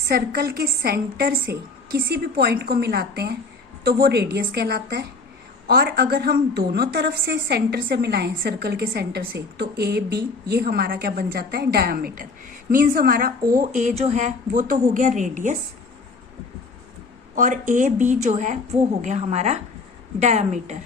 Circle के centre से किसी भी पॉइंट को मिलाते हैं तो वो रेडियस कहलाता है। और अगर हम दोनों तरफ से सेंटर से मिलाएं सर्कल के सेंटर से तो ए बी ये हमारा क्या बन जाता है, डायामीटर। मीन्स हमारा ओ ए जो है वो तो हो गया रेडियस और ए बी जो है वो हो गया हमारा डायामीटर।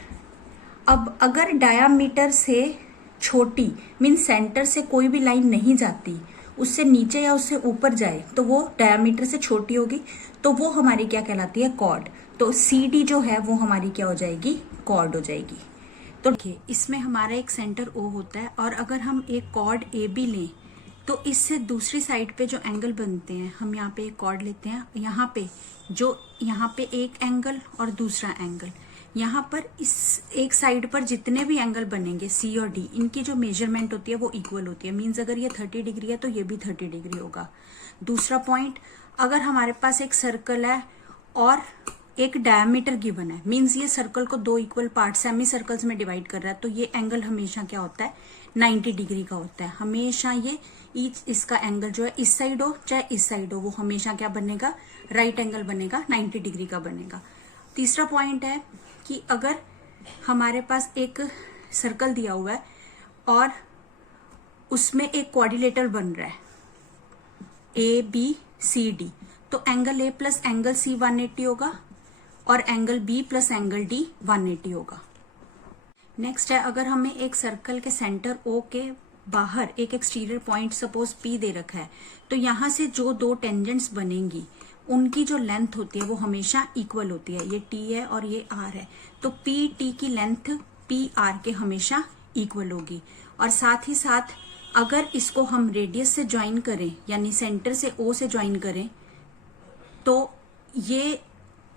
अब अगर डायामीटर से छोटी मीन्स सेंटर से कोई भी लाइन नहीं जाती, उससे नीचे या उससे ऊपर जाए तो वो डायामीटर से छोटी होगी, तो वो हमारी क्या कहलाती है, कॉर्ड। तो सी डी जो है वो हमारी क्या हो जाएगी, कॉर्ड हो जाएगी। तो देखिए इसमें हमारा एक सेंटर ओ होता है और अगर हम एक कॉर्ड ए बी लें तो इससे दूसरी साइड पे जो एंगल बनते हैं, हम यहाँ पे एक कॉर्ड लेते हैं, यहाँ पे एक एंगल और दूसरा एंगल, यहाँ पर इस एक साइड पर जितने भी एंगल बनेंगे सी और डी, इनकी जो मेजरमेंट होती है वो इक्वल होती है। मीन्स अगर ये 30 डिग्री है तो ये भी 30 डिग्री होगा। दूसरा पॉइंट, अगर हमारे पास एक सर्कल है और एक डायमीटर गिवन है, मीन्स ये सर्कल को दो इक्वल पार्ट सेमी सर्कल्स में डिवाइड कर रहा है, तो ये एंगल हमेशा क्या होता है, 90 डिग्री का होता है। हमेशा ये इसका एंगल जो है इस साइड हो चाहे इस साइड हो, वो हमेशा क्या बनेगा, राइट एंगल बनेगा, 90 डिग्री का बनेगा। तीसरा पॉइंट है कि अगर हमारे पास एक सर्कल दिया हुआ है और उसमें एक क्वाड्रिलेटरल बन रहा है ए बी सी डी, तो angle A plus angle C 180 होगा और angle B plus angle D 180 होगा। नेक्स्ट है, अगर हमें एक सर्कल के सेंटर ओ के बाहर एक एक्सटीरियर पॉइंट सपोज पी दे रखा है, तो यहां से जो दो टेंजेंट्स बनेंगी उनकी जो लेंथ होती है वो हमेशा इक्वल होती है। ये टी है और ये आर है, तो पी टी की लेंथ पी आर के हमेशा इक्वल होगी। और साथ ही साथ अगर इसको हम रेडियस से ज्वाइन करें यानी सेंटर से ओ से ज्वाइन करें तो ये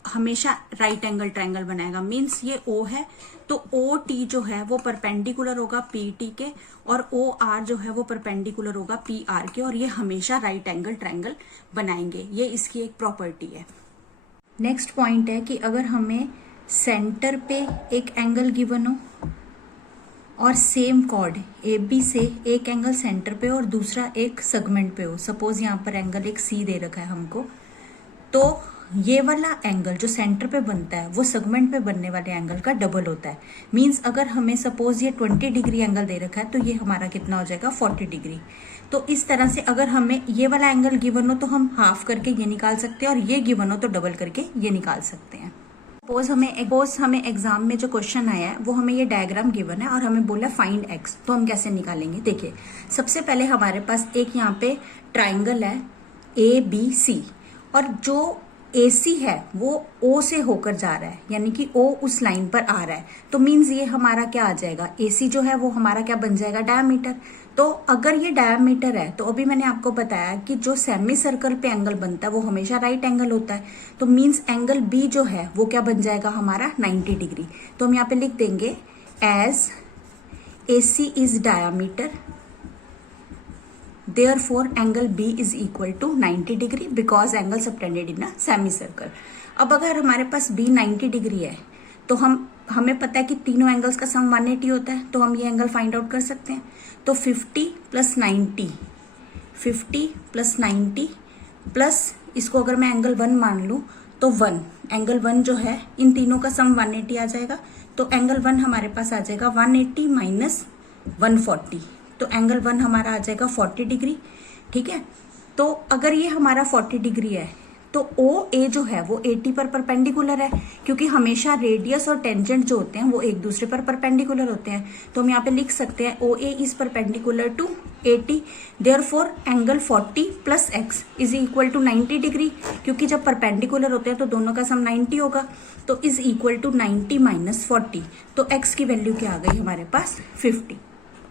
हमेशा राइट एंगल ट्रायंगल बनाएगा। मीन्स ये ओ है तो ओ टी जो है वो परपेंडिकुलर होगा पी टी के और ओ आर जो है वो परपेंडिकुलर होगा पी आर के, और ये हमेशा राइट एंगल ट्रायंगल बनाएंगे। ये इसकी एक प्रॉपर्टी है। नेक्स्ट पॉइंट है कि अगर हमें सेंटर पे एक एंगल गिवन हो और सेम कॉर्ड ए बी से एक एंगल सेंटर पे और दूसरा एक सेगमेंट पे हो, सपोज यहाँ पर एंगल एक सी दे रखा है हमको, तो ये वाला एंगल जो सेंटर पे बनता है वो सेगमेंट पे बनने वाले एंगल का डबल होता है। मींस अगर हमें सपोज ये 20 डिग्री एंगल दे रखा है तो ये हमारा कितना हो जाएगा, 40 डिग्री। तो इस तरह से अगर हमें ये वाला एंगल गिवन हो तो हम हाफ करके ये निकाल सकते हैं और ये गिवन हो तो डबल करके ये निकाल सकते हैं। सपोज हमें एग्जाम में जो क्वेश्चन आया है वो हमें ये डायग्राम गिवन है और हमें बोला फाइंड एक्स, तो हम कैसे निकालेंगे। देखिए सबसे पहले हमारे पास एक यहाँ पे ट्राइंगल है ए बी सी और जो AC है वो O से होकर जा रहा है, यानी कि O उस लाइन पर आ रहा है, तो मींस ये हमारा क्या आ जाएगा, AC जो है वो हमारा क्या बन जाएगा, डायमीटर। तो अगर ये डायमीटर है तो अभी मैंने आपको बताया कि जो सेमी सर्कल पे एंगल बनता है वो हमेशा राइट एंगल होता है, तो मींस एंगल B जो है वो क्या बन जाएगा, हमारा 90 डिग्री। तो हम यहाँ पे लिख देंगे as AC is diameter, therefore angle B is equal to 90 degree because angle subtended in a semicircle। अब अगर हमारे पास B 90 डिग्री है तो हमें पता है कि तीनों एंगल्स का सम 180 होता है, तो हम ये एंगल फाइंड आउट कर सकते हैं। तो 50 प्लस 90 प्लस इसको अगर मैं एंगल 1 मान लूं तो 1, एंगल 1 जो है इन तीनों का सम 180 आ जाएगा, तो एंगल 1 हमारे पास आ जाएगा 180 माइनस 140, तो एंगल 1 हमारा आ जाएगा 40 डिग्री। ठीक है, तो अगर ये हमारा 40 डिग्री है तो OA जो है वो 80 पर परपेंडिकुलर है, क्योंकि हमेशा रेडियस और टेंजेंट जो होते हैं वो एक दूसरे पर परपेंडिकुलर होते हैं। तो हम यहाँ पे लिख सकते हैं OA is perpendicular to 80, therefore angle 40 plus x is equal to 90 degree, क्योंकि जब परपेंडिकुलर होते हैं तो दोनों का सम 90 होगा, तो इज इक्वल टू 90 माइनस 40, तो x की वैल्यू क्या आ गई हमारे पास, 50।